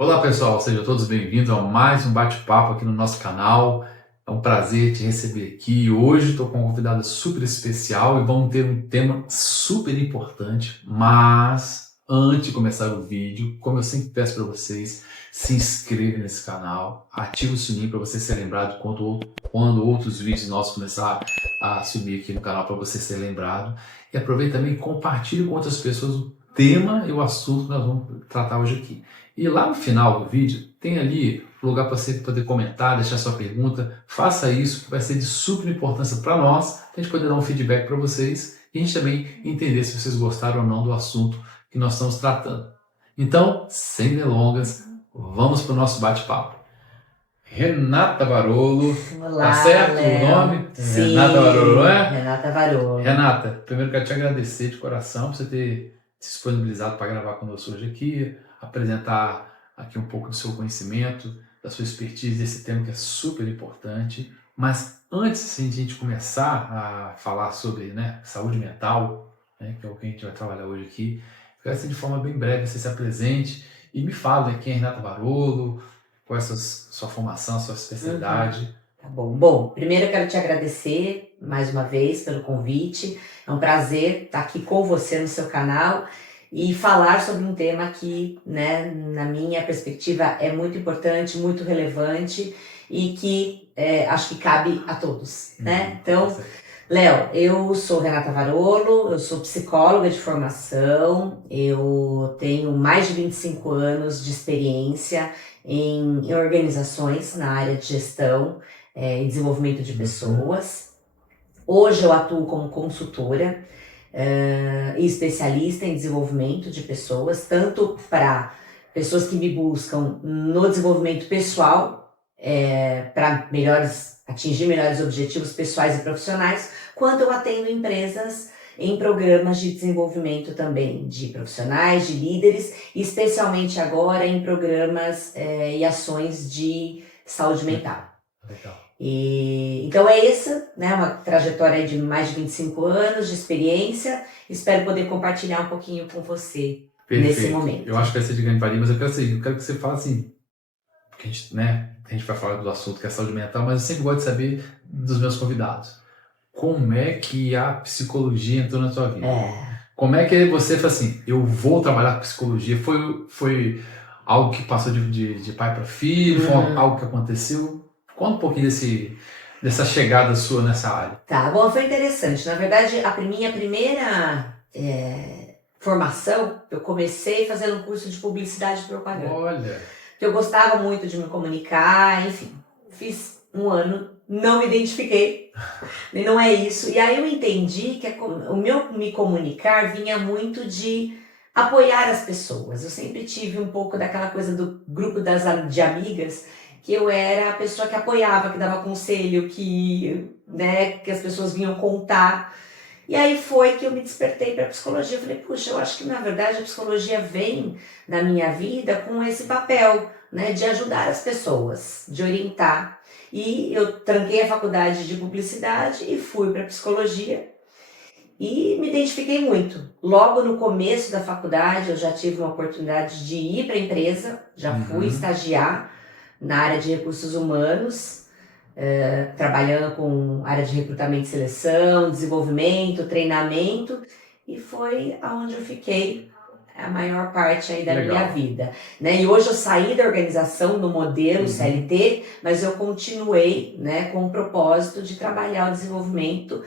Olá pessoal, sejam todos bem-vindos a mais um bate-papo aqui no nosso canal. É um prazer te receber aqui. Hoje estou com uma convidada super especial e vamos ter um tema super importante. Mas antes de começar o vídeo, como eu sempre peço para vocês, se inscrevam nesse canal, ative o sininho para você ser lembrado quando outros vídeos nossos começar a subir aqui no canal para você ser lembrado. E aproveite também e compartilhe com outras pessoas o tema e o assunto que nós vamos tratar hoje aqui. E lá no final do vídeo tem ali lugar para você poder comentar, deixar sua pergunta. Faça isso, que vai ser de super importância para nós, para a gente poder dar um feedback para vocês e a gente também entender se vocês gostaram ou não do assunto que nós estamos tratando. Então, sem delongas, vamos para o nosso bate-papo. Renata Barolo, Olá, tá certo Léo. o nome? Sim, Renata Barolo, não é? Renata Barolo. Renata, primeiro quero te agradecer de coração por você ter se disponibilizado para gravar conosco hoje aqui, apresentar aqui um pouco do seu conhecimento, da sua expertise desse tema que é super importante. Mas antes de a gente começar a falar sobre saúde mental, que é o que a gente vai trabalhar hoje aqui, eu quero que de forma bem breve você se apresente e me fale quem é Renata Barolo, qual é a sua formação, a sua especialidade. Tá bom. Bom, primeiro eu quero te agradecer mais uma vez pelo convite. É um prazer estar aqui com você no seu canal e falar sobre um tema que, na minha perspectiva, é muito importante, muito relevante e que acho que cabe a todos, né? Então, Léo, eu sou Renata Barolo, eu sou psicóloga de formação, eu tenho mais de 25 anos de experiência em organizações na área de gestão e desenvolvimento de pessoas. Hoje eu atuo como consultora e especialista em desenvolvimento de pessoas, tanto para pessoas que me buscam no desenvolvimento pessoal, para atingir melhores objetivos pessoais e profissionais, quanto eu atendo empresas em programas de desenvolvimento também de profissionais, de líderes, especialmente agora em programas e ações de saúde mental. Legal. Então é essa, uma trajetória de mais de 25 anos de experiência. Espero poder compartilhar um pouquinho com você. Perfeito. Nesse momento. Eu acho que vai ser de grande valia, mas eu quero que você fale assim, porque a gente vai falar do assunto que é saúde mental, mas eu sempre gosto de saber dos meus convidados. Como é que a psicologia entrou na sua vida? Como é que você fala assim, eu vou trabalhar com psicologia? Foi algo que passou de pai para filho? Foi algo que aconteceu? Conta um pouquinho dessa chegada sua nessa área. Tá, bom, foi interessante. Na verdade, a minha primeira formação, eu comecei fazendo um curso de publicidade e propaganda. Olha! Porque eu gostava muito de me comunicar, enfim. Fiz um ano, não me identifiquei, não é isso. E aí eu entendi que o meu me comunicar vinha muito de apoiar as pessoas. Eu sempre tive um pouco daquela coisa do grupo de amigas, que eu era a pessoa que apoiava, que dava conselho, que as pessoas vinham contar. E aí foi que eu me despertei para a psicologia. Eu falei, puxa, eu acho que na verdade a psicologia vem na minha vida com esse papel, de ajudar as pessoas, de orientar. E eu tranquei a faculdade de publicidade e fui para a psicologia e me identifiquei muito. Logo no começo da faculdade eu já tive uma oportunidade de ir para a empresa, já fui estagiar na área de recursos humanos, trabalhando com área de recrutamento e seleção, desenvolvimento, treinamento, e foi aonde eu fiquei a maior parte aí da minha vida. E hoje eu saí da organização no modelo CLT, mas eu continuei com o propósito de trabalhar o desenvolvimento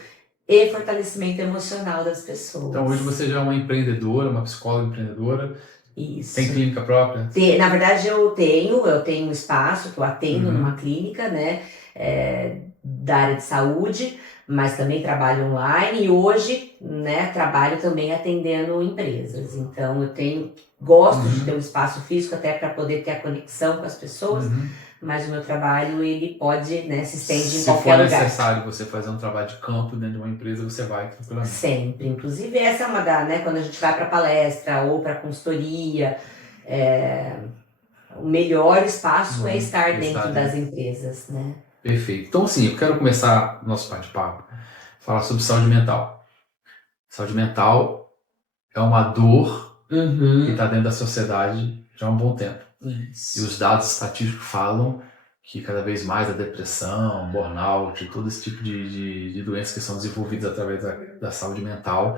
e fortalecimento emocional das pessoas. Então hoje você já é uma empreendedora, uma psicóloga empreendedora. Isso. Tem clínica própria? Na verdade eu tenho um espaço que eu atendo numa clínica, da área de saúde, mas também trabalho online e hoje, trabalho também atendendo empresas. Então eu gosto de ter um espaço físico até para poder ter a conexão com as pessoas, mas o meu trabalho ele pode, se estende em qualquer lugar. Se for necessário você fazer um trabalho de campo dentro de uma empresa, você vai tranquilamente. Sempre, inclusive essa é uma quando a gente vai para palestra ou para consultoria, o melhor espaço é estar dentro das empresas, Perfeito. Então, assim, eu quero começar nosso bate-papo, falar sobre saúde mental. Saúde mental é uma dor que está dentro da sociedade já há um bom tempo. Isso. E os dados estatísticos falam que cada vez mais a depressão, burnout, todo esse tipo de doenças que são desenvolvidas através da saúde mental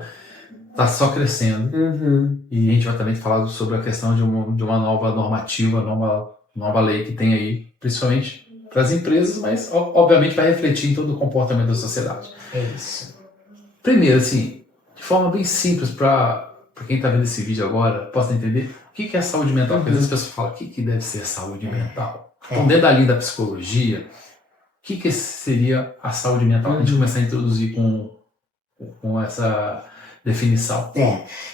está só crescendo. E a gente vai também falar sobre a questão de uma nova normativa, nova lei que tem aí, principalmente para as empresas, mas obviamente vai refletir em todo o comportamento da sociedade. É isso. Primeiro, assim, de forma bem simples, para quem está vendo esse vídeo agora, possa entender o que é saúde mental. Porque às vezes as pessoas falam, o que deve ser saúde mental? Então, dentro da linha da psicologia, o que seria a saúde mental? A gente começar a introduzir com essa definição.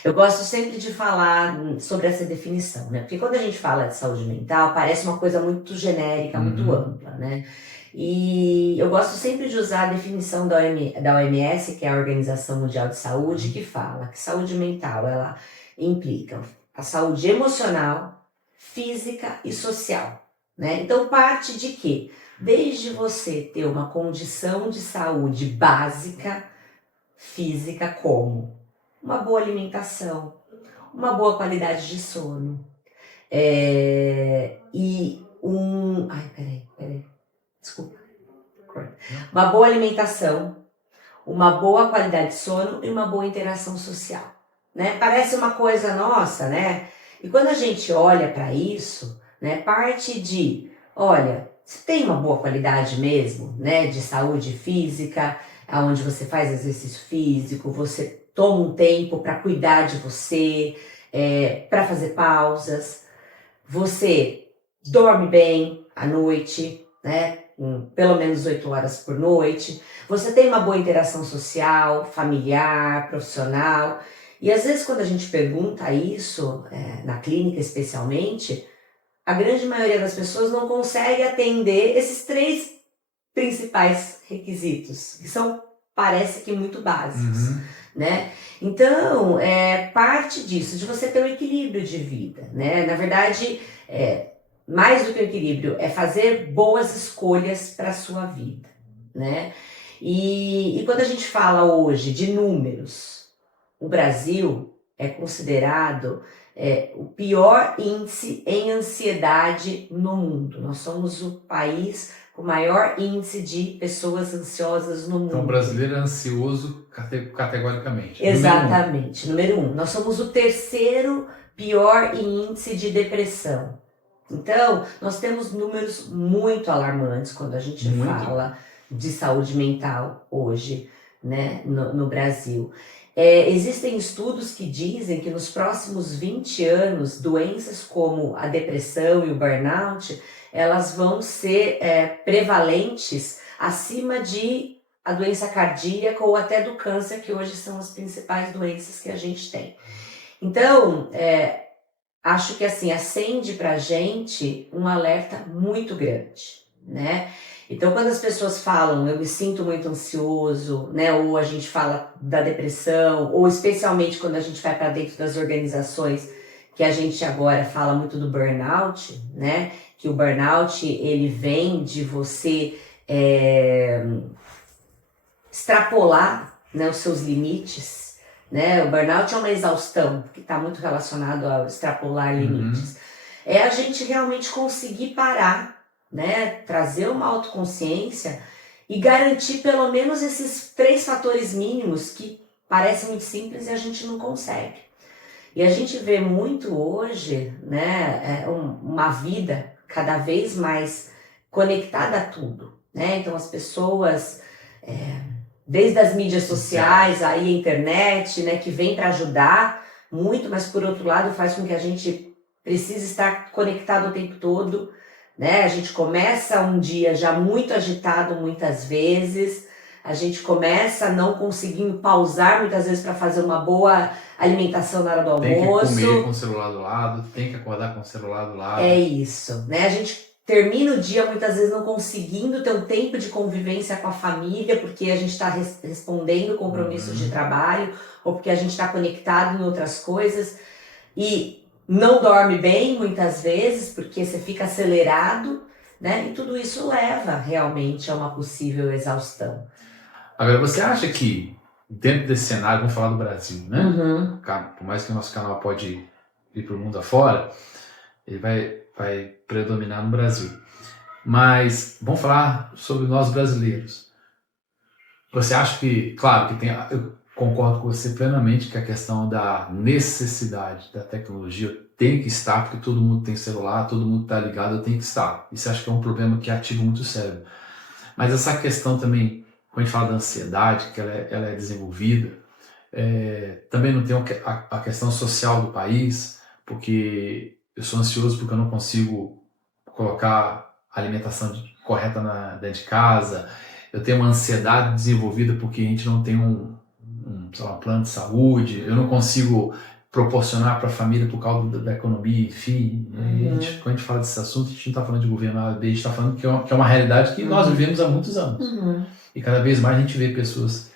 Eu gosto sempre de falar sobre essa definição, né? Porque quando a gente fala de saúde mental, parece uma coisa muito genérica, muito ampla, né? E eu gosto sempre de usar a definição da OMS, que é a Organização Mundial de Saúde, que fala que saúde mental, ela implica a saúde emocional, física e social, né? Então parte de quê? Desde você ter uma condição de saúde básica, física, como uma boa alimentação, uma boa qualidade de sono, desculpa. Uma boa alimentação, uma boa qualidade de sono e uma boa interação social, né? Parece uma coisa nossa, né? E quando a gente olha para isso, né, parte de, olha, você tem uma boa qualidade mesmo, né, de saúde física, onde você faz exercício físico, você toma um tempo para cuidar de você, para fazer pausas, você dorme bem à noite, né, pelo menos 8 horas por noite, você tem uma boa interação social, familiar, profissional, e às vezes quando a gente pergunta isso, na clínica especialmente, a grande maioria das pessoas não consegue atender esses 3 principais requisitos, que são, parece que muito básicos, né? Então, parte disso, de você ter um equilíbrio de vida, né? Na verdade, mais do que o equilíbrio, é fazer boas escolhas para a sua vida, né? E quando a gente fala hoje de números, o Brasil é considerado o pior índice em ansiedade no mundo. Nós somos o país com o maior índice de pessoas ansiosas no mundo. Então o brasileiro é ansioso categoricamente. Exatamente, número 1. Nós somos o 3º pior índice de depressão. Então, nós temos números muito alarmantes quando a gente fala de saúde mental hoje, né, no Brasil. Existem estudos que dizem que nos próximos 20 anos, doenças como a depressão e o burnout, elas vão ser prevalentes acima de a doença cardíaca ou até do câncer, que hoje são as principais doenças que a gente tem. Então, acho que assim, acende pra gente um alerta muito grande, né? Então, quando as pessoas falam, eu me sinto muito ansioso, né? Ou a gente fala da depressão, ou especialmente quando a gente vai para dentro das organizações, que a gente agora fala muito do burnout, né? Que o burnout, ele vem de você extrapolar, né, os seus limites, né? O burnout é uma exaustão, que está muito relacionado ao extrapolar limites. É a gente realmente conseguir parar, né? Trazer uma autoconsciência e garantir pelo menos esses 3 fatores mínimos que parecem muito simples e a gente não consegue. E a gente vê muito hoje, né, uma vida cada vez mais conectada a tudo, né? Então as pessoas, desde as mídias sociais, aí a internet, né, que vem para ajudar muito, mas por outro lado faz com que a gente precise estar conectado o tempo todo, né? A gente começa um dia já muito agitado muitas vezes, a gente começa não conseguindo pausar muitas vezes para fazer uma boa alimentação na hora do almoço. Tem que comer com o celular do lado, tem que acordar com o celular do lado. É isso, né? A gente termina o dia muitas vezes não conseguindo ter um tempo de convivência com a família, porque a gente está respondendo compromissos de trabalho, ou porque a gente está conectado em outras coisas, e não dorme bem muitas vezes, porque você fica acelerado, né? E tudo isso leva realmente a uma possível exaustão. Agora, você acha que dentro desse cenário, vamos falar do Brasil, né? Por mais que o nosso canal pode ir para o mundo afora, ele vai predominar no Brasil. Mas vamos falar sobre nós brasileiros. Você acha que, claro, que eu concordo com você plenamente que a questão da necessidade da tecnologia tem que estar, porque todo mundo tem celular, todo mundo está ligado, tem que estar. Isso acho que é um problema que ativa muito o cérebro. Mas essa questão também, quando a gente fala da ansiedade, que ela é desenvolvida, também não tem a questão social do país, porque eu sou ansioso porque eu não consigo colocar a alimentação correta dentro de casa. Eu tenho uma ansiedade desenvolvida porque a gente não tem sei lá, um plano de saúde. Eu não consigo proporcionar para a família por causa da economia, enfim. Quando a gente fala desse assunto, a gente não está falando de governo A, B, a gente está falando que é uma realidade que nós vivemos há muitos anos. E cada vez mais a gente vê pessoas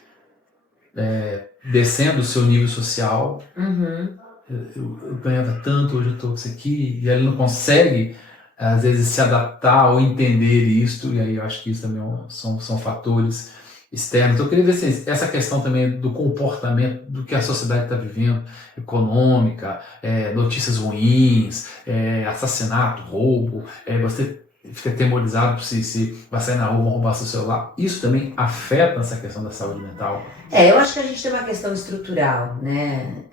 descendo o seu nível social. Eu ganhava tanto, hoje eu estou com isso aqui, e ele não consegue, às vezes, se adaptar ou entender isso, e aí eu acho que isso também são fatores externos. Então eu queria ver se essa questão também do comportamento, do que a sociedade está vivendo, econômica, notícias ruins, assassinato, roubo, você fica atemorizado se vai sair na rua, vão roubar seu celular. Isso também afeta essa questão da saúde mental? Eu acho que a gente tem uma questão estrutural, né,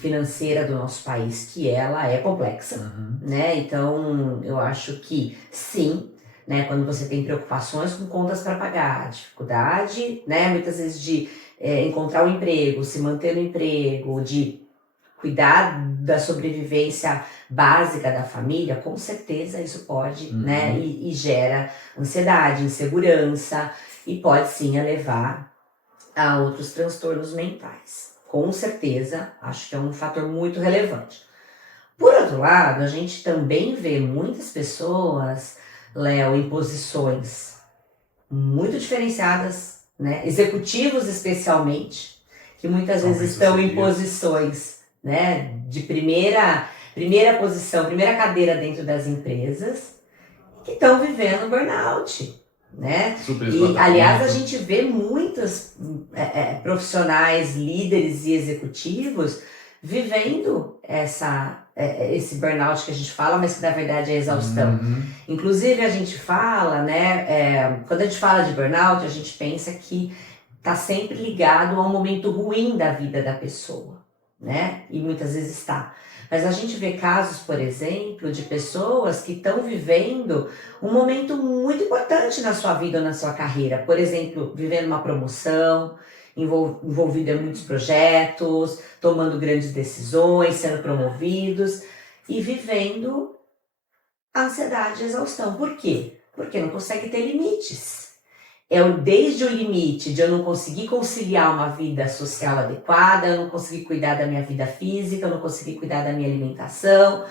financeira do nosso país, que ela é complexa, né? Então, eu acho que sim, né, quando você tem preocupações com contas para pagar, dificuldade, né, muitas vezes de encontrar um emprego, se manter no emprego, de cuidar da sobrevivência básica da família, com certeza isso pode, né, e gera ansiedade, insegurança, e pode sim levar a outros transtornos mentais. Com certeza, acho que é um fator muito relevante. Por outro lado, a gente também vê muitas pessoas, Léo, em posições muito diferenciadas, né? Executivos especialmente, que muitas vezes estão em posições, né, de primeira posição, primeira cadeira dentro das empresas, que estão vivendo burnout, né? E, aliás, a gente vê muitos profissionais, líderes e executivos vivendo esse burnout que a gente fala, mas que na verdade é exaustão. Inclusive a gente fala, né, quando a gente fala de burnout, a gente pensa que está sempre ligado a um momento ruim da vida da pessoa, né? E muitas vezes está. Mas a gente vê casos, por exemplo, de pessoas que estão vivendo um momento muito importante na sua vida ou na sua carreira. Por exemplo, vivendo uma promoção, envolvido em muitos projetos, tomando grandes decisões, sendo promovidos e vivendo ansiedade e exaustão. Por quê? Porque não consegue ter limites. Desde o limite de eu não conseguir conciliar uma vida social adequada, eu não conseguir cuidar da minha vida física, eu não conseguir cuidar da minha alimentação.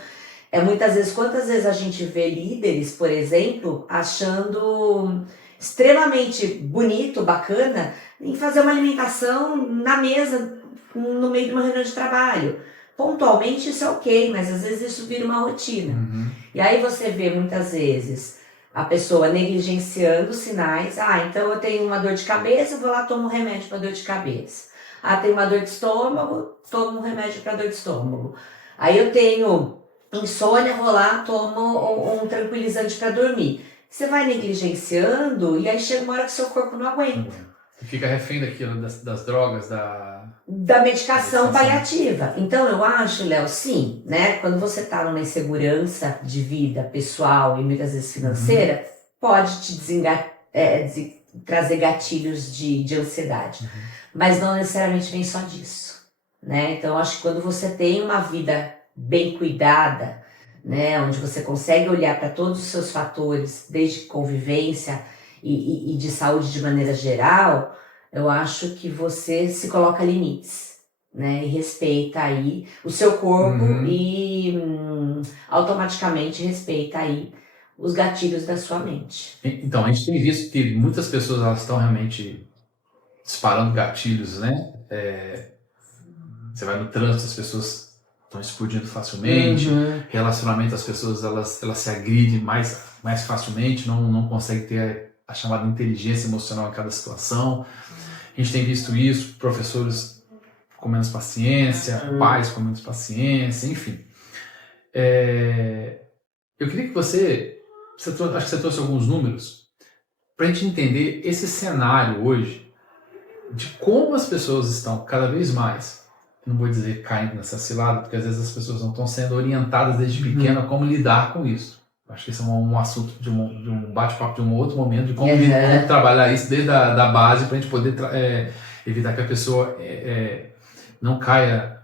Muitas vezes, quantas vezes a gente vê líderes, por exemplo, achando extremamente bonito, bacana, em fazer uma alimentação na mesa, no meio de uma reunião de trabalho. Pontualmente isso é ok, mas às vezes isso vira uma rotina. E aí você vê muitas vezes a pessoa negligenciando sinais. Então eu tenho uma dor de cabeça, eu vou lá, tomo um remédio para dor de cabeça. Tenho uma dor de estômago, tomo um remédio para dor de estômago. Aí eu tenho insônia, vou lá, tomo um tranquilizante para dormir. Você vai negligenciando e aí chega uma hora que seu corpo não aguenta. Fica refém daquilo, das drogas, da medicação paliativa. Então eu acho, Léo, sim, né? Quando você está numa insegurança de vida pessoal e muitas vezes financeira, pode te trazer gatilhos de ansiedade. Mas não necessariamente vem só disso, né? Então eu acho que quando você tem uma vida bem cuidada, né, onde você consegue olhar para todos os seus fatores, desde convivência e de saúde de maneira geral, eu acho que você se coloca limites, né, e respeita aí o seu corpo e automaticamente respeita aí os gatilhos da sua mente. Então, a gente tem visto que muitas pessoas elas estão realmente disparando gatilhos, né? Você vai no trânsito, as pessoas estão explodindo facilmente, relacionamento, as pessoas elas se agridem mais facilmente, não conseguem ter a chamada inteligência emocional em cada situação. A gente tem visto isso, professores com menos paciência, pais com menos paciência, enfim. eu queria que acho que você trouxe alguns números para a gente entender esse cenário hoje de como as pessoas estão cada vez mais, não vou dizer caindo nessa cilada, porque às vezes as pessoas não estão sendo orientadas desde pequena como lidar com isso. Acho que esse é um assunto de um bate-papo de um outro momento, de como, como trabalhar isso desde da base para a gente poder evitar que a pessoa não caia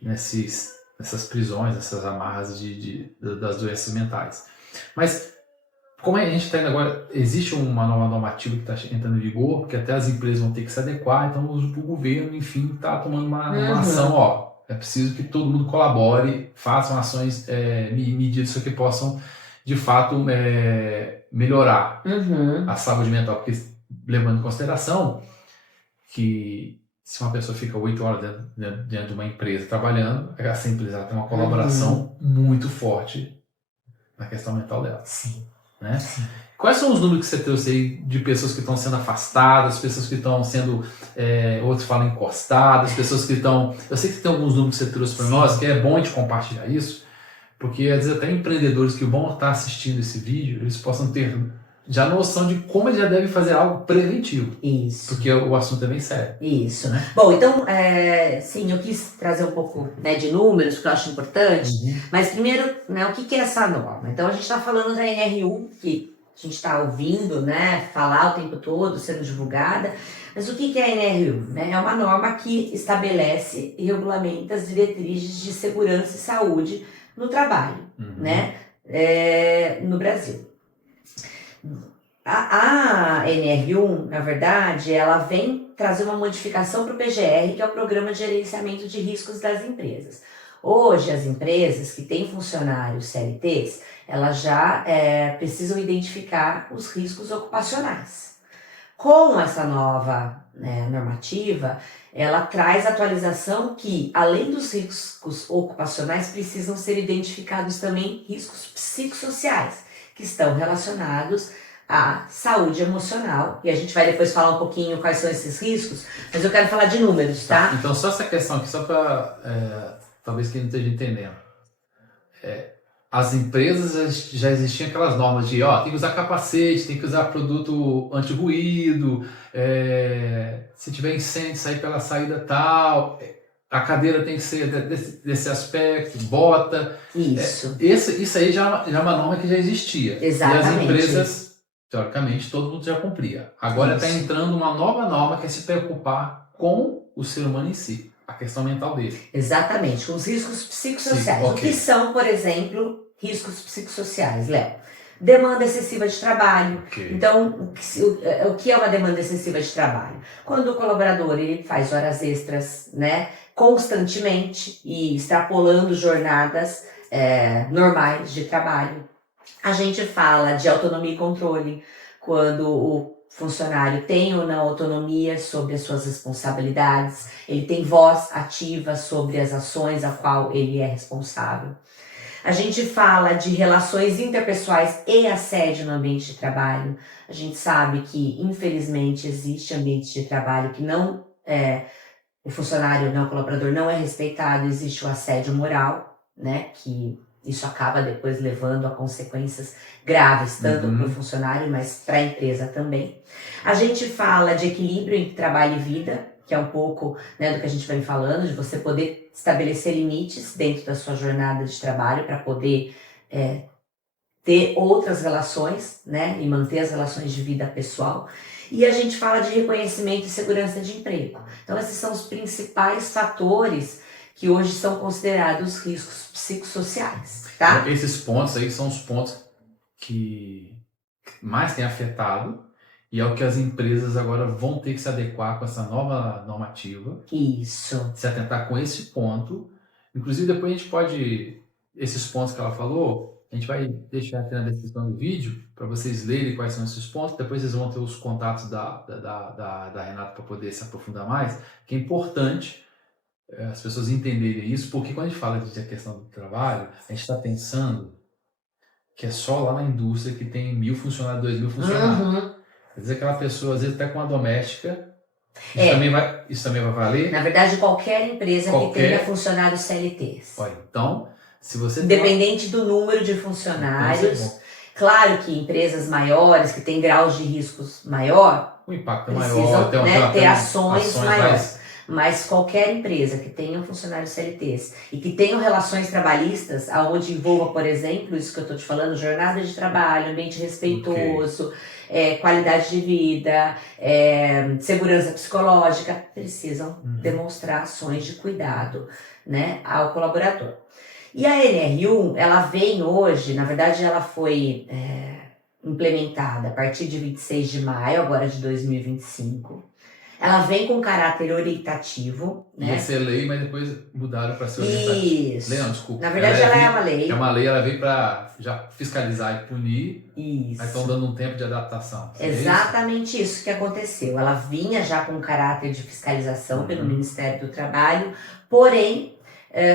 nessas prisões, nessas amarras das doenças mentais. Mas como a gente está indo agora, existe uma nova normativa que está entrando em vigor, porque até as empresas vão ter que se adequar, então o governo, enfim, está tomando uma ação, ó, é preciso que todo mundo colabore, façam ações, medidas que possam, de fato, melhorar a saúde mental, porque levando em consideração que se uma pessoa fica 8 horas dentro de uma empresa trabalhando, essa empresa tem uma colaboração muito forte na questão mental dela. Sim. Né? Quais são os números que você trouxe aí de pessoas que estão sendo afastadas, pessoas que estão sendo, outros falam encostadas, pessoas que estão... Eu sei que tem alguns números que você trouxe para nós, que é bom a gente compartilhar isso, porque às vezes até empreendedores que vão estar assistindo esse vídeo, eles possam ter já noção de como eles já devem fazer algo preventivo. Isso. Porque o assunto é bem sério. Isso. Né? Bom, então, sim, eu quis trazer um pouco de números, que eu acho importante, mas primeiro, né, o que é essa norma? Então, a gente está falando da NR1, que a gente está ouvindo, né, falar o tempo todo, sendo divulgada, mas o que é a NR1? Né? É uma norma que estabelece e regulamenta as diretrizes de segurança e saúde no trabalho, né, no Brasil. A NR1, na verdade, ela vem trazer uma modificação para o PGR, que é o Programa de Gerenciamento de Riscos das Empresas. Hoje, as empresas que têm funcionários CLTs, elas já precisam identificar os riscos ocupacionais. Com essa nova normativa, ela traz atualização que, além dos riscos ocupacionais, precisam ser identificados também riscos psicossociais, que estão relacionados à saúde emocional. E a gente vai depois falar um pouquinho quais são esses riscos, mas eu quero falar de números, tá? Então, só essa questão aqui, só para talvez quem não esteja entendendo. As empresas já existiam aquelas normas de tem que usar capacete, tem que usar produto anti-ruído, se tiver incêndio, sair pela saída tal, a cadeira tem que ser desse aspecto, bota. Isso. Isso aí já é uma norma que já existia. Exatamente. E as empresas, teoricamente, todo mundo já cumpria. Agora está entrando uma nova norma que é se preocupar com o ser humano em si. A questão mental dele. Exatamente, com os riscos psicossociais. O que são, por exemplo, riscos psicossociais, Léo? Demanda excessiva de trabalho. Então, o que é uma demanda excessiva de trabalho? Quando o colaborador ele faz horas extras, né, constantemente e extrapolando jornadas normais de trabalho. A gente fala de autonomia e controle, quando o funcionário tem ou não autonomia sobre as suas responsabilidades, ele tem voz ativa sobre as ações a qual ele é responsável. A gente fala de relações interpessoais e assédio no ambiente de trabalho. A gente sabe que, infelizmente, existe ambiente de trabalho que não o funcionário, não, o colaborador não é respeitado, existe o assédio moral, né, que isso acaba depois levando a consequências graves, tanto para o funcionário, mas para a empresa também. A gente fala de equilíbrio entre trabalho e vida, que é um pouco do que a gente vem falando, de você poder estabelecer limites dentro da sua jornada de trabalho para poder ter outras relações, né, e manter as relações de vida pessoal. E a gente fala de reconhecimento e segurança de emprego. Então, esses são os principais fatores que hoje são considerados riscos psicossociais, tá? Esses pontos aí são os pontos que mais têm afetado e é o que as empresas agora vão ter que se adequar com essa nova normativa. Isso. Se atentar com esse ponto. Inclusive, depois a gente pode... Esses pontos que ela falou, a gente vai deixar aqui na descrição do vídeo para vocês lerem quais são esses pontos. Depois vocês vão ter os contatos da Renata para poder se aprofundar mais, que é importante as pessoas entenderem isso, porque quando a gente fala de questão do trabalho, a gente está pensando que é só lá na indústria que tem 1.000 funcionários, 2.000 funcionários. Quer dizer, aquela pessoa, às vezes, até com uma doméstica, isso também vai valer? Na verdade, qualquer empresa que tenha funcionários CLTs. Então, Se você tem Independente do número de então, funcionários. Claro que empresas maiores, que têm graus de riscos maior, o impacto é precisam, maior, né, ter tem ações maiores. mais. Mas qualquer empresa que tenha funcionários CLTs e que tenham relações trabalhistas, aonde envolva, por exemplo, isso que eu estou te falando, jornada de trabalho, ambiente respeitoso, qualidade de vida, segurança psicológica, precisam demonstrar ações de cuidado, né, ao colaborador. E a NR1, ela vem hoje, na verdade ela foi implementada a partir de 26 de maio, agora de 2025. Ela vem com caráter orientativo, né? Ia ser lei, mas depois mudaram para ser orientativo. Isso. Lei não, desculpa. Na verdade ela é uma lei. É uma lei, ela veio para já fiscalizar e punir, Isso. mas estão dando um tempo de adaptação. Exatamente isso que aconteceu. Ela vinha já com caráter de fiscalização pelo Ministério do Trabalho, porém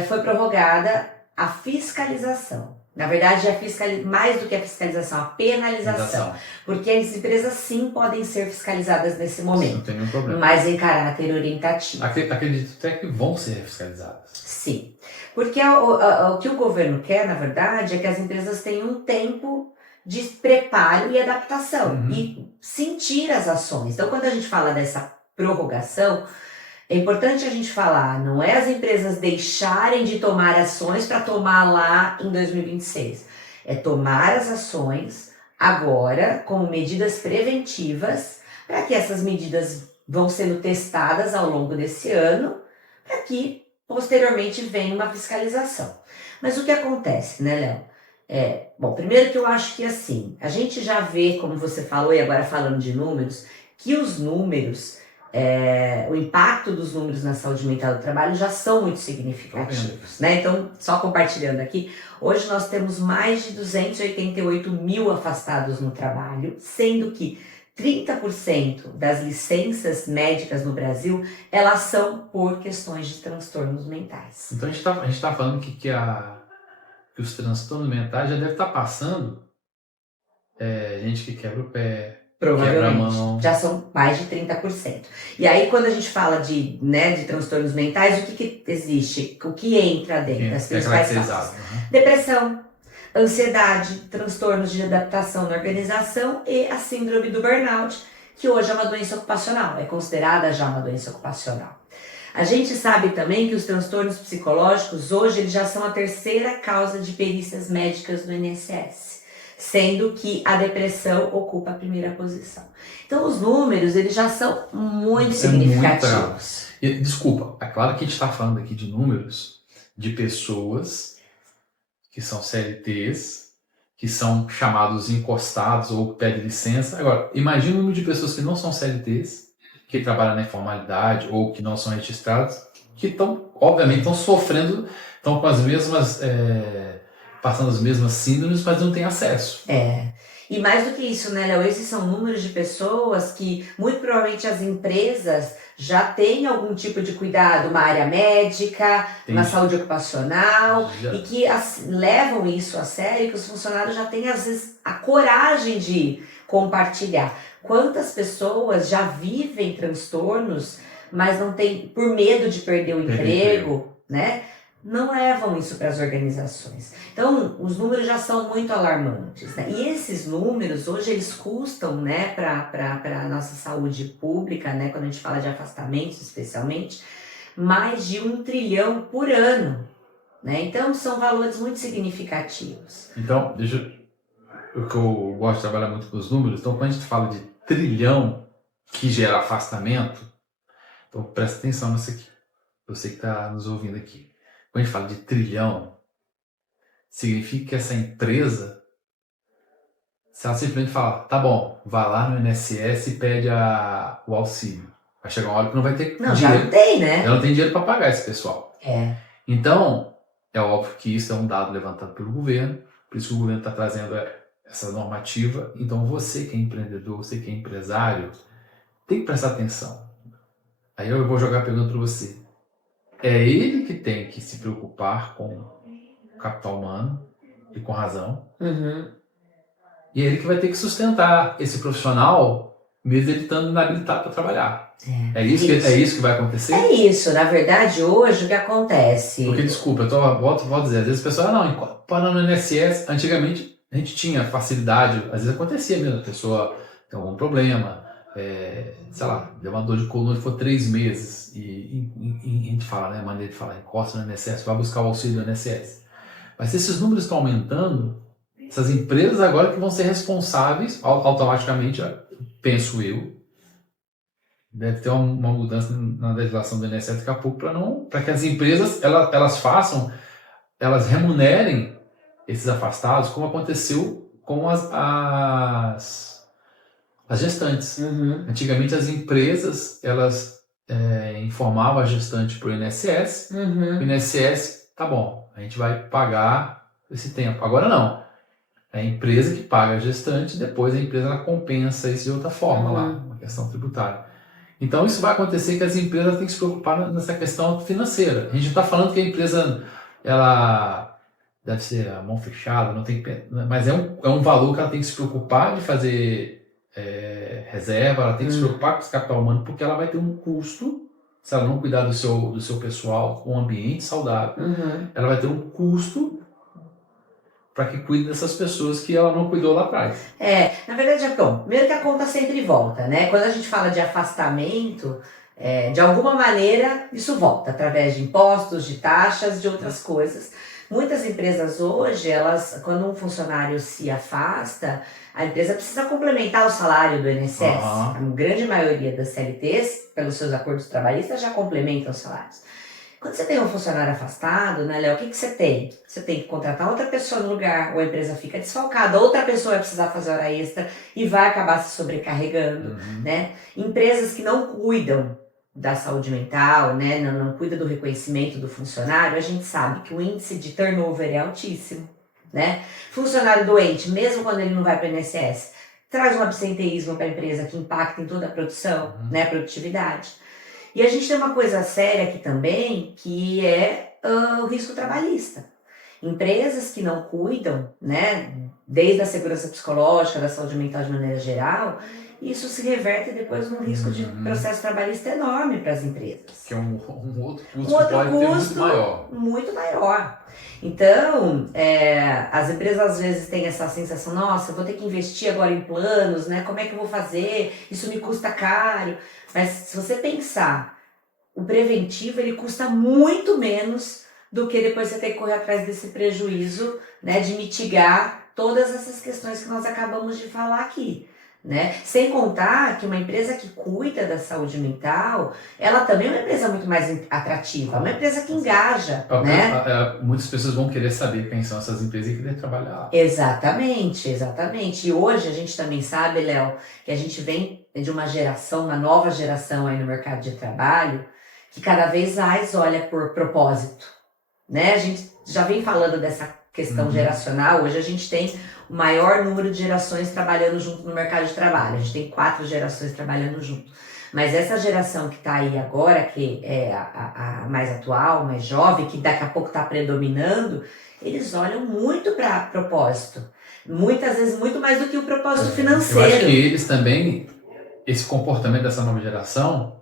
foi prorrogada a fiscalização. Na verdade, mais do que a fiscalização, a penalização. Porque as empresas sim podem ser fiscalizadas nesse momento. Não tem nenhum problema. Mas em caráter orientativo. Acredito até que vão ser fiscalizadas. Sim. Porque o que o governo quer, na verdade, é que as empresas tenham um tempo de preparo e adaptação. E sentir as ações. Então, quando a gente fala dessa prorrogação, é importante a gente falar, não é as empresas deixarem de tomar ações para tomar lá em 2026. É tomar as ações agora como medidas preventivas, para que essas medidas vão sendo testadas ao longo desse ano, para que posteriormente venha uma fiscalização. Mas o que acontece, né, Léo? Bom, primeiro que eu acho que assim, a gente já vê, como você falou, e agora falando de números, que os números... o impacto dos números na saúde mental do trabalho já são muito significativos, né? Então, só compartilhando aqui, hoje nós temos mais de 288 mil afastados no trabalho, sendo que 30% das licenças médicas no Brasil, elas são por questões de transtornos mentais. Então, a gente tá falando que os transtornos mentais já devem estar passando gente que quebra o pé, provavelmente, já são mais de 30%. E aí, quando a gente fala de transtornos mentais, o que existe? O que entra dentro das principais causas? Depressão, ansiedade, transtornos de adaptação na organização e a síndrome do burnout, que hoje é uma doença ocupacional, é considerada já uma doença ocupacional. A gente sabe também que os transtornos psicológicos, hoje, eles já são a terceira causa de perícias médicas no INSS. Sendo que a depressão ocupa a primeira posição. Então, os números, eles já são muito significativos. Desculpa, é claro que a gente está falando aqui de números de pessoas que são CLTs, que são chamados encostados ou que pedem licença. Agora, imagina o número de pessoas que não são CLTs, que trabalham na informalidade ou que não são registrados, que obviamente, estão sofrendo, estão com as mesmas... passando as mesmas síndromes, mas não tem acesso. E mais do que isso, né, Léo? Esses são números de pessoas que, muito provavelmente, as empresas já têm algum tipo de cuidado, uma área médica, uma saúde ocupacional, e que levam isso a sério, que os funcionários já têm, às vezes, a coragem de compartilhar. Quantas pessoas já vivem transtornos, mas não tem, por medo de perder o emprego, né? Não levam isso para as organizações. Então, os números já são muito alarmantes, né? E esses números, hoje, eles custam, né, para a nossa saúde pública, né, quando a gente fala de afastamentos, especialmente, mais de 1 trilhão por ano, né? Então, são valores muito significativos. Então, o que eu gosto de trabalhar muito com os números, então, quando a gente fala de trilhão que gera afastamento, então, presta atenção nisso aqui, você que está nos ouvindo aqui. Quando a gente fala de trilhão, significa que essa empresa, se ela simplesmente fala, tá bom, vai lá no INSS e pede o auxílio. Vai chegar uma hora que não vai ter dinheiro. Já não tem, né? Ela não tem dinheiro para pagar esse pessoal. Então, é óbvio que isso é um dado levantado pelo governo, por isso que o governo está trazendo essa normativa. Então, você que é empreendedor, você que é empresário, tem que prestar atenção. Aí eu vou jogar a pergunta para você. É ele que tem que se preocupar com o capital humano e com razão. E é ele que vai ter que sustentar esse profissional mesmo ele estando inabilitado para trabalhar. É isso que vai acontecer? É isso, na verdade, hoje o que acontece? Porque, desculpa, volto a dizer, às vezes o pessoal, não, para no INSS, antigamente a gente tinha facilidade, às vezes acontecia mesmo, a pessoa tem algum problema, sei lá, deu uma dor de coluna e foi 3 meses, e a gente fala, né, a maneira de falar, encosta no INSS, vai buscar o auxílio do INSS. Mas se esses números estão aumentando, essas empresas agora que vão ser responsáveis, automaticamente, penso eu, deve ter uma mudança na legislação do INSS daqui a pouco para que as empresas elas remunerem esses afastados, como aconteceu com as gestantes. Uhum. Antigamente as empresas elas informavam a gestante para o INSS, o INSS, tá bom, a gente vai pagar esse tempo. Agora não. É a empresa que paga a gestante, depois a empresa ela compensa isso de outra forma lá, uma questão tributária. Então isso vai acontecer que as empresas têm que se preocupar nessa questão financeira. A gente está falando que a empresa ela deve ser a mão fechada, não tem, mas é um valor que ela tem que se preocupar de fazer reserva, ela tem que se preocupar com esse capital humano, porque ela vai ter um custo, se ela não cuidar do seu pessoal, um ambiente saudável, ela vai ter um custo para que cuide dessas pessoas que ela não cuidou lá atrás. Na verdade, bom, primeiro que a conta sempre volta, né? Quando a gente fala de afastamento, de alguma maneira isso volta, através de impostos, de taxas, de outras coisas. Muitas empresas hoje, quando um funcionário se afasta, a empresa precisa complementar o salário do INSS. A grande maioria das CLTs, pelos seus acordos trabalhistas, já complementam os salários. Quando você tem um funcionário afastado, né, Léo, o que você tem? Você tem que contratar outra pessoa no lugar, ou a empresa fica desfalcada, outra pessoa vai precisar fazer hora extra e vai acabar se sobrecarregando, né? Empresas que não cuidam da saúde mental, né, não cuidam do reconhecimento do funcionário, a gente sabe que o índice de turnover é altíssimo, né? Funcionário doente, mesmo quando ele não vai para o INSS, traz um absenteísmo para a empresa que impacta em toda a produção, né, a produtividade. E a gente tem uma coisa séria aqui também, que é o risco trabalhista. Empresas que não cuidam, né, desde a segurança psicológica, da saúde mental de maneira geral, isso se reverte depois num risco de processo trabalhista enorme para as empresas. Que é um outro custo que pode ter muito maior. Muito maior. Então, as empresas às vezes têm essa sensação, nossa, vou ter que investir agora em planos, né? Como é que eu vou fazer? Isso me custa caro. Mas se você pensar, o preventivo ele custa muito menos do que depois você ter que correr atrás desse prejuízo, né, de mitigar todas essas questões que nós acabamos de falar aqui, né? Sem contar que uma empresa que cuida da saúde mental, ela também é uma empresa muito mais atrativa, uma empresa que engaja, né? Muitas pessoas vão querer saber quem são essas empresas e querer trabalhar lá. Exatamente. E hoje a gente também sabe, Léo, que a gente vem de uma nova geração aí no mercado de trabalho, que cada vez mais olha por propósito, né? A gente já vem falando dessa questão geracional, hoje a gente tem o maior número de gerações trabalhando junto no mercado de trabalho, a gente tem 4 gerações trabalhando junto. Mas essa geração que está aí agora, que é a mais atual, mais jovem, que daqui a pouco está predominando, eles olham muito para propósito. Muitas vezes muito mais do que o propósito financeiro. Eu acho que eles também, esse comportamento dessa nova geração,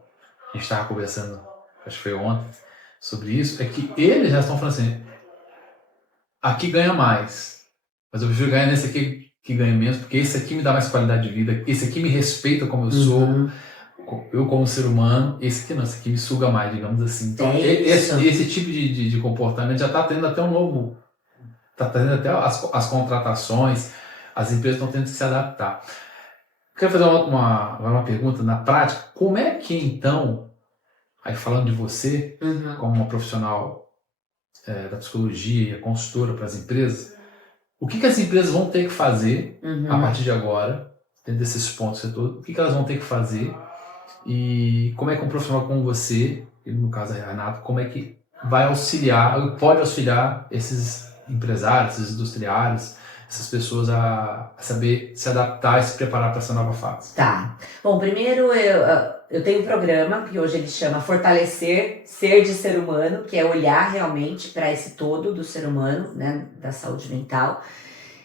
a gente estava conversando, acho que foi ontem, sobre isso, é que eles já estão falando assim, aqui ganha mais, mas eu prefiro ganhar nesse aqui que ganha menos, porque esse aqui me dá mais qualidade de vida, esse aqui me respeita como eu sou, eu como ser humano, esse aqui não, esse aqui me suga mais, digamos assim. Então, esse tipo de comportamento já está tendo até um novo, está tendo até as contratações, as empresas estão tendo que se adaptar. Quero fazer uma pergunta na prática, como é que então, aí falando de você, como uma profissional da psicologia, consultora para as empresas, o que as empresas vão ter que fazer a partir de agora, dentro desses pontos todos, o que elas vão ter que fazer e como é que um profissional como você, e no caso a Renata, como é que vai auxiliar, pode auxiliar esses empresários, esses industriários, essas pessoas a saber se adaptar e se preparar para essa nova fase? Tá. Bom, primeiro eu tenho um programa que hoje ele chama Fortalecer Ser de Ser Humano, que é olhar realmente para esse todo do ser humano, né, da saúde mental.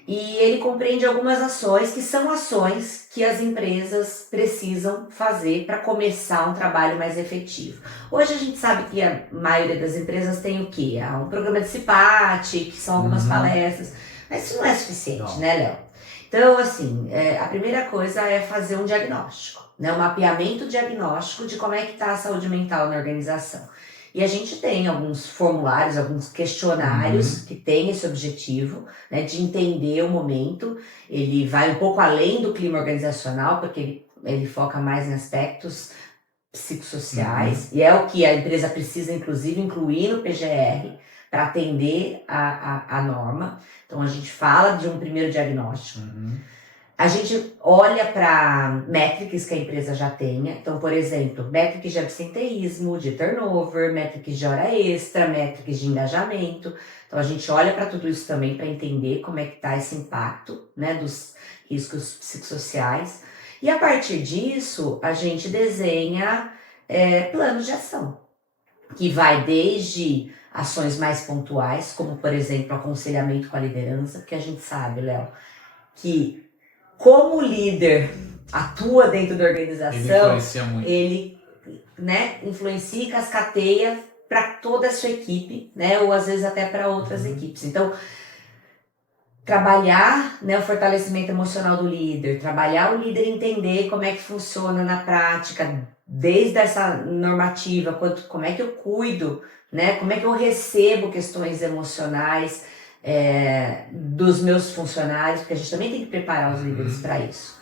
E ele compreende algumas ações que são ações que as empresas precisam fazer para começar um trabalho mais efetivo. Hoje a gente sabe que a maioria das empresas tem o quê? Um programa de CIPAT, que são algumas palestras, mas isso não é suficiente, né, Léo? Então, assim, a primeira coisa é fazer um diagnóstico, né? Um mapeamento diagnóstico de como é que está a saúde mental na organização. E a gente tem alguns formulários, alguns questionários que têm esse objetivo, né, de entender o momento. Ele vai um pouco além do clima organizacional, porque ele foca mais em aspectos psicossociais, e é o que a empresa precisa, inclusive, incluir no PGR para atender a norma. Então, a gente fala de um primeiro diagnóstico. A gente olha para métricas que a empresa já tenha. Então, por exemplo, métricas de absenteísmo, de turnover, métricas de hora extra, métricas de engajamento. Então, a gente olha para tudo isso também para entender como é que está esse impacto, né, dos riscos psicossociais. E a partir disso, a gente desenha planos de ação, que vai desde ações mais pontuais, como, por exemplo, aconselhamento com a liderança, porque a gente sabe, Léo, que como o líder atua dentro da organização, ele né, influencia e cascateia para toda a sua equipe, né, ou às vezes até para outras equipes. Então, trabalhar, né, o fortalecimento emocional do líder, trabalhar o líder entender como é que funciona na prática, desde essa normativa, como é que eu cuido, né, como é que eu recebo questões emocionais, dos meus funcionários, porque a gente também tem que preparar os líderes para isso.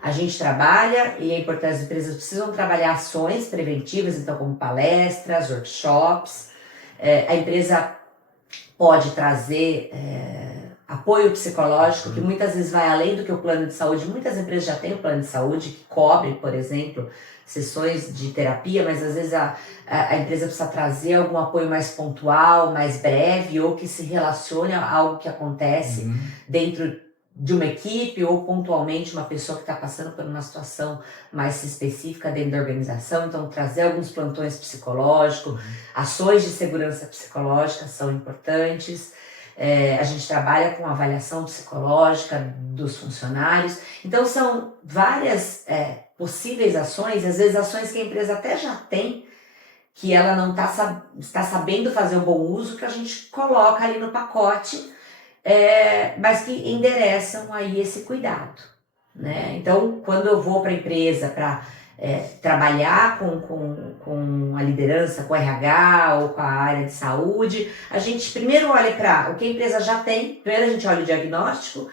A gente trabalha, e é importante, as empresas precisam trabalhar ações preventivas, então como palestras, workshops. A empresa pode trazer apoio psicológico, que muitas vezes vai além do que o plano de saúde. Muitas empresas já têm o plano de saúde que cobre, por exemplo, sessões de terapia, mas às vezes a empresa precisa trazer algum apoio mais pontual, mais breve, ou que se relacione a algo que acontece dentro de uma equipe, ou pontualmente uma pessoa que está passando por uma situação mais específica dentro da organização. Então, trazer alguns plantões psicológicos, ações de segurança psicológica são importantes. A gente trabalha com avaliação psicológica dos funcionários. Então, são várias possíveis ações, às vezes ações que a empresa até já tem, que ela não está sabendo fazer um bom uso, que a gente coloca ali no pacote, mas que endereçam aí esse cuidado, né? Então, quando eu vou para a empresa para trabalhar com a liderança, com o RH ou com a área de saúde, a gente primeiro olha para o que a empresa já tem. Primeiro a gente olha o diagnóstico,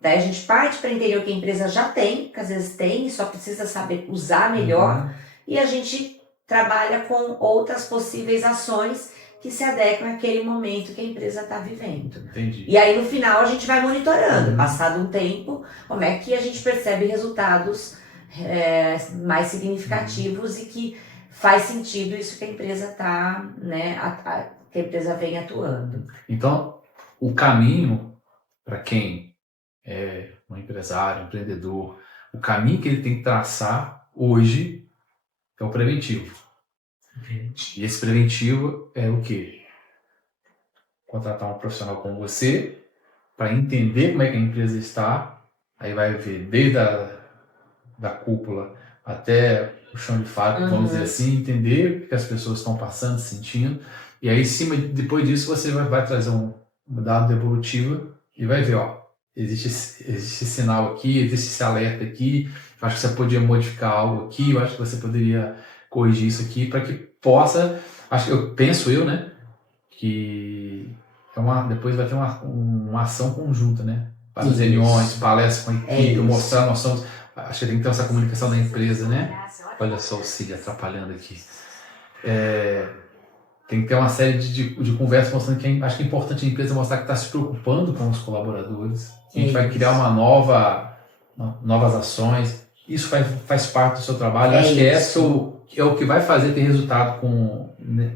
daí a gente parte para entender o que a empresa já tem, que às vezes tem, só precisa saber usar melhor, e a gente trabalha com outras possíveis ações que se adequam àquele momento que a empresa está vivendo. Entendi. E aí no final a gente vai monitorando, passado um tempo, como é que a gente percebe resultados mais significativos e que faz sentido isso que a empresa está, né, que a empresa vem atuando. Então, o caminho para quem é um empresário, um empreendedor, o caminho que ele tem que traçar hoje é o preventivo. E esse preventivo é o quê? Contratar um profissional como você para entender como é que a empresa está. Aí vai ver desde da cúpula até o chão de fábrica, vamos dizer assim, entender o que as pessoas estão passando, sentindo. E aí, depois disso, você vai trazer um dado evolutivo e vai ver, ó, existe esse sinal aqui, existe esse alerta aqui, eu acho que você podia modificar algo aqui, eu acho que você poderia corrigir isso aqui para que possa, penso eu, né, que depois vai ter uma ação conjunta, né, para as reuniões, palestras com a equipe, mostrar nós somos, acho que tem que ter essa comunicação da empresa, né, olha só o Cid atrapalhando aqui, tem que ter uma série de conversas mostrando que acho que é importante a empresa mostrar que está se preocupando com os colaboradores, a gente vai criar novas ações, isso faz parte do seu trabalho, acho que é o que vai fazer ter resultado né,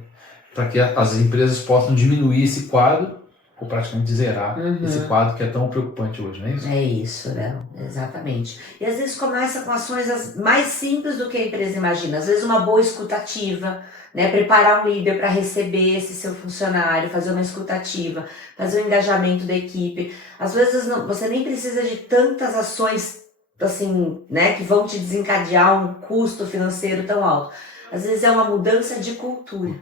para que as empresas possam diminuir esse quadro ou praticamente zerar esse quadro que é tão preocupante hoje, não é isso? É isso, Léo, exatamente. E às vezes começa com ações mais simples do que a empresa imagina. Às vezes uma boa escutativa, né? Preparar um líder para receber esse seu funcionário, fazer uma escutativa, fazer o engajamento da equipe. Às vezes você nem precisa de tantas ações assim, né? Que vão te desencadear um custo financeiro tão alto. Às vezes é uma mudança de cultura.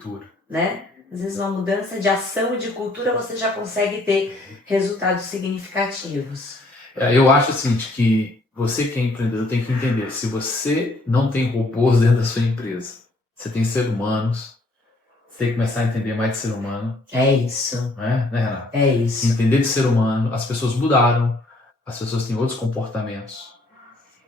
Né? Às vezes uma mudança de ação e de cultura você já consegue ter resultados significativos. Eu acho assim, de que você que é empreendedor tem que entender, se você não tem robôs dentro da sua empresa, você tem seres humanos, você tem que começar a entender mais de ser humano. É isso. Né, Renato? É isso. Entender de ser humano, as pessoas mudaram, as pessoas têm outros comportamentos.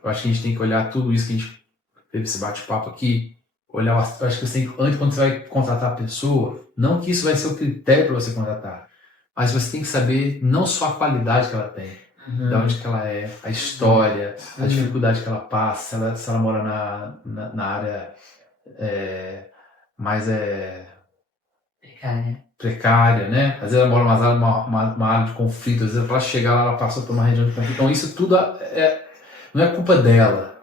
Eu acho que a gente tem que olhar tudo isso que a gente teve esse bate-papo aqui, olhar, eu acho que você tem que, antes, quando você vai contratar a pessoa, não que isso vai ser o critério para você contratar, mas você tem que saber não só a qualidade que ela tem, de onde que ela é, a história, a dificuldade que ela passa, se ela mora na área mais precária, né? Às vezes ela mora numa área de conflito, às vezes para chegar lá ela passou por uma região de conflito. Então isso tudo não é culpa dela.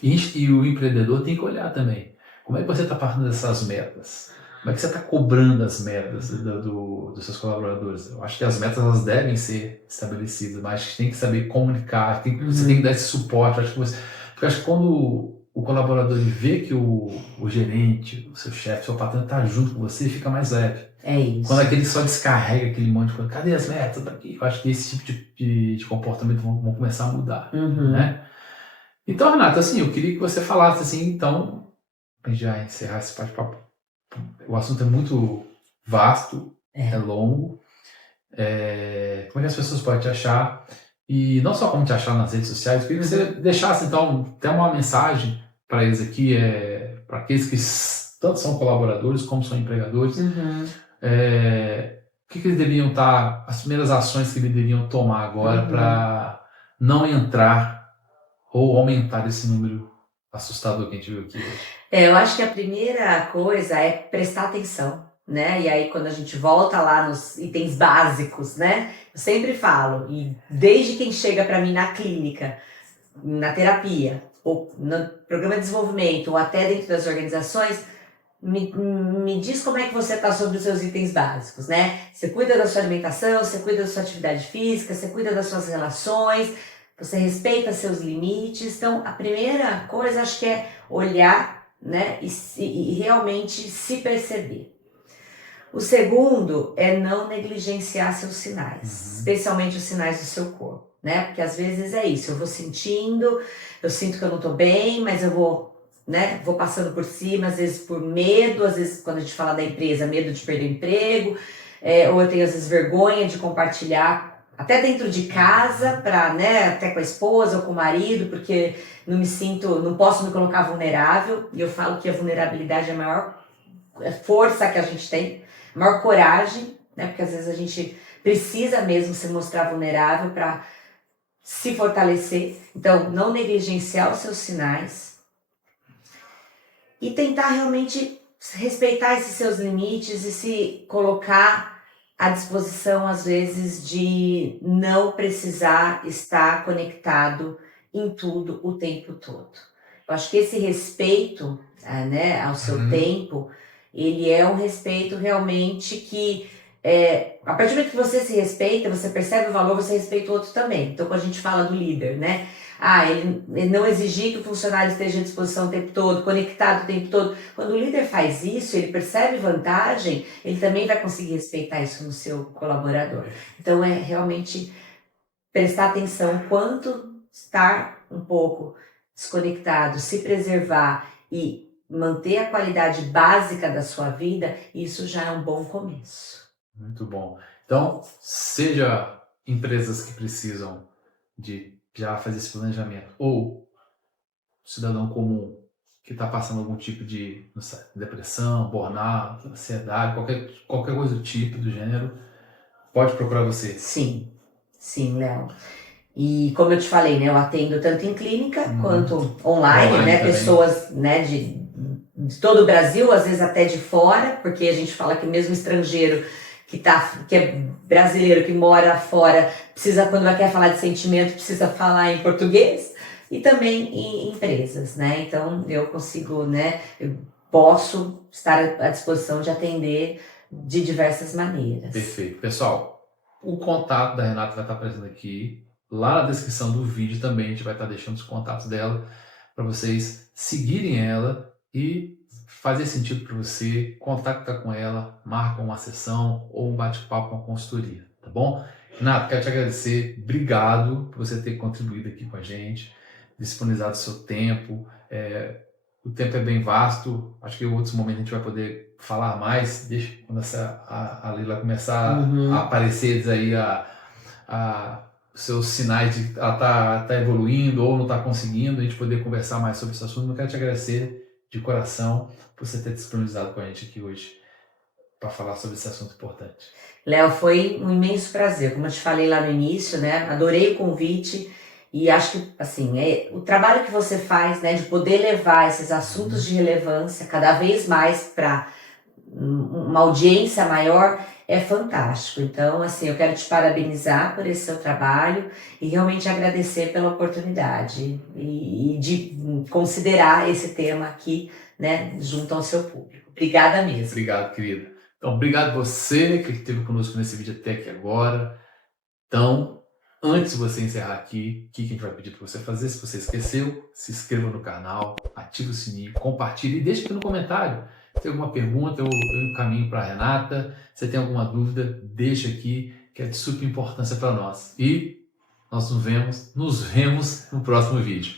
E o empreendedor tem que olhar também. Como é que você está passando dessas metas? Como é que você está cobrando as metas dos seus colaboradores? Eu acho que as metas elas devem ser estabelecidas, mas você tem que saber comunicar, você tem que dar esse suporte. Porque acho que quando o colaborador vê que o gerente, o seu chefe, o seu patrão está junto com você, fica mais leve. É isso. Quando aquele só descarrega aquele monte de coisa, cadê as metas daqui? Eu acho que esse tipo de comportamento vão começar a mudar, né? Então, Renata, assim, eu queria que você falasse assim, então, pra gente já encerrar esse bate-papo. O assunto é muito vasto, é longo. Como é que as pessoas podem te achar? E não só como te achar nas redes sociais, eu queria que você deixasse, então, até uma mensagem para eles aqui, para aqueles que tanto são colaboradores como são empregadores. O que eles deveriam estar, as primeiras ações que eles deveriam tomar agora para não entrar ou aumentar esse número assustador que a gente viu aqui hoje? Eu acho que a primeira coisa é prestar atenção, né? E aí quando a gente volta lá nos itens básicos, né? Eu sempre falo, e desde quem chega para mim na clínica, na terapia, ou no programa de desenvolvimento, ou até dentro das organizações, me diz como é que você está sobre os seus itens básicos, né? Você cuida da sua alimentação, você cuida da sua atividade física, você cuida das suas relações, você respeita seus limites. Então, a primeira coisa, acho que é olhar, né, e realmente se perceber. O segundo é não negligenciar seus sinais, especialmente os sinais do seu corpo, né? Porque às vezes é isso, eu vou sentindo, eu sinto que eu não estou bem, mas eu vou, né, vou passando por cima, às vezes por medo, às vezes quando a gente fala da empresa, medo de perder o emprego, ou eu tenho às vezes vergonha de compartilhar até dentro de casa, né, até com a esposa ou com o marido, porque não posso me colocar vulnerável, e eu falo que a vulnerabilidade é a maior força que a gente tem, a maior coragem, né, porque às vezes a gente precisa mesmo se mostrar vulnerável para se fortalecer. Então, não negligenciar os seus sinais e tentar realmente respeitar esses seus limites e se colocar à disposição, às vezes, de não precisar estar conectado em tudo o tempo todo. Eu acho que esse respeito, né, ao seu tempo, ele é um respeito realmente que, a partir do momento que você se respeita, você percebe o valor, você respeita o outro também. Então, quando a gente fala do líder, né? Ele não exigir que o funcionário esteja à disposição o tempo todo, conectado o tempo todo. Quando o líder faz isso, ele percebe vantagem, ele também vai conseguir respeitar isso no seu colaborador. Então, é realmente prestar atenção quanto estar um pouco desconectado, se preservar e manter a qualidade básica da sua vida, isso já é um bom começo. Muito bom. Então, seja empresas que precisam de já fazer esse planejamento, ou cidadão comum que está passando algum tipo de depressão, burnout, ansiedade, qualquer coisa do tipo, do gênero, pode procurar você. Sim, Léo. E como eu te falei, né, eu atendo tanto em clínica quanto online, né, também. Pessoas, né, de todo o Brasil, às vezes até de fora, porque a gente fala que mesmo estrangeiro que é brasileiro, que mora fora, precisa, quando quer falar de sentimento, precisa falar em português, e também em empresas, né? Então, eu consigo, né? Eu posso estar à disposição de atender de diversas maneiras. Perfeito. Pessoal, o contato da Renata vai estar aparecendo aqui. Lá na descrição do vídeo também a gente vai estar deixando os contatos dela para vocês seguirem ela e fazer sentido para você, contacta com ela, marca uma sessão ou um bate-papo com a consultoria, tá bom? Renato, quero te agradecer, obrigado por você ter contribuído aqui com a gente, disponibilizado o seu tempo. O tempo é bem vasto, acho que em outros momentos a gente vai poder falar mais, deixa quando a Lila começar a aparecer aí os seus sinais de que ela tá evoluindo ou não está conseguindo, a gente poder conversar mais sobre esse assunto. Eu quero te agradecer de coração por você ter disponibilizado com a gente aqui hoje para falar sobre esse assunto importante. Léo, foi um imenso prazer, como eu te falei lá no início, né? Adorei o convite e acho que, assim, o trabalho que você faz, né, de poder levar esses assuntos de relevância cada vez mais para uma audiência maior é fantástico. Então, assim, eu quero te parabenizar por esse seu trabalho e realmente agradecer pela oportunidade e de considerar esse tema aqui, né, junto ao seu público. Obrigada mesmo. Obrigado, querida. Então, obrigado você que esteve conosco nesse vídeo até aqui agora. Então, antes de você encerrar aqui, o que a gente vai pedir para você fazer? Se você esqueceu, se inscreva no canal, ative o sininho, compartilhe e deixe aqui no comentário. Se tem alguma pergunta, eu encaminho para a Renata. Se você tem alguma dúvida, deixa aqui, que é de super importância para nós. E nós nos vemos no próximo vídeo.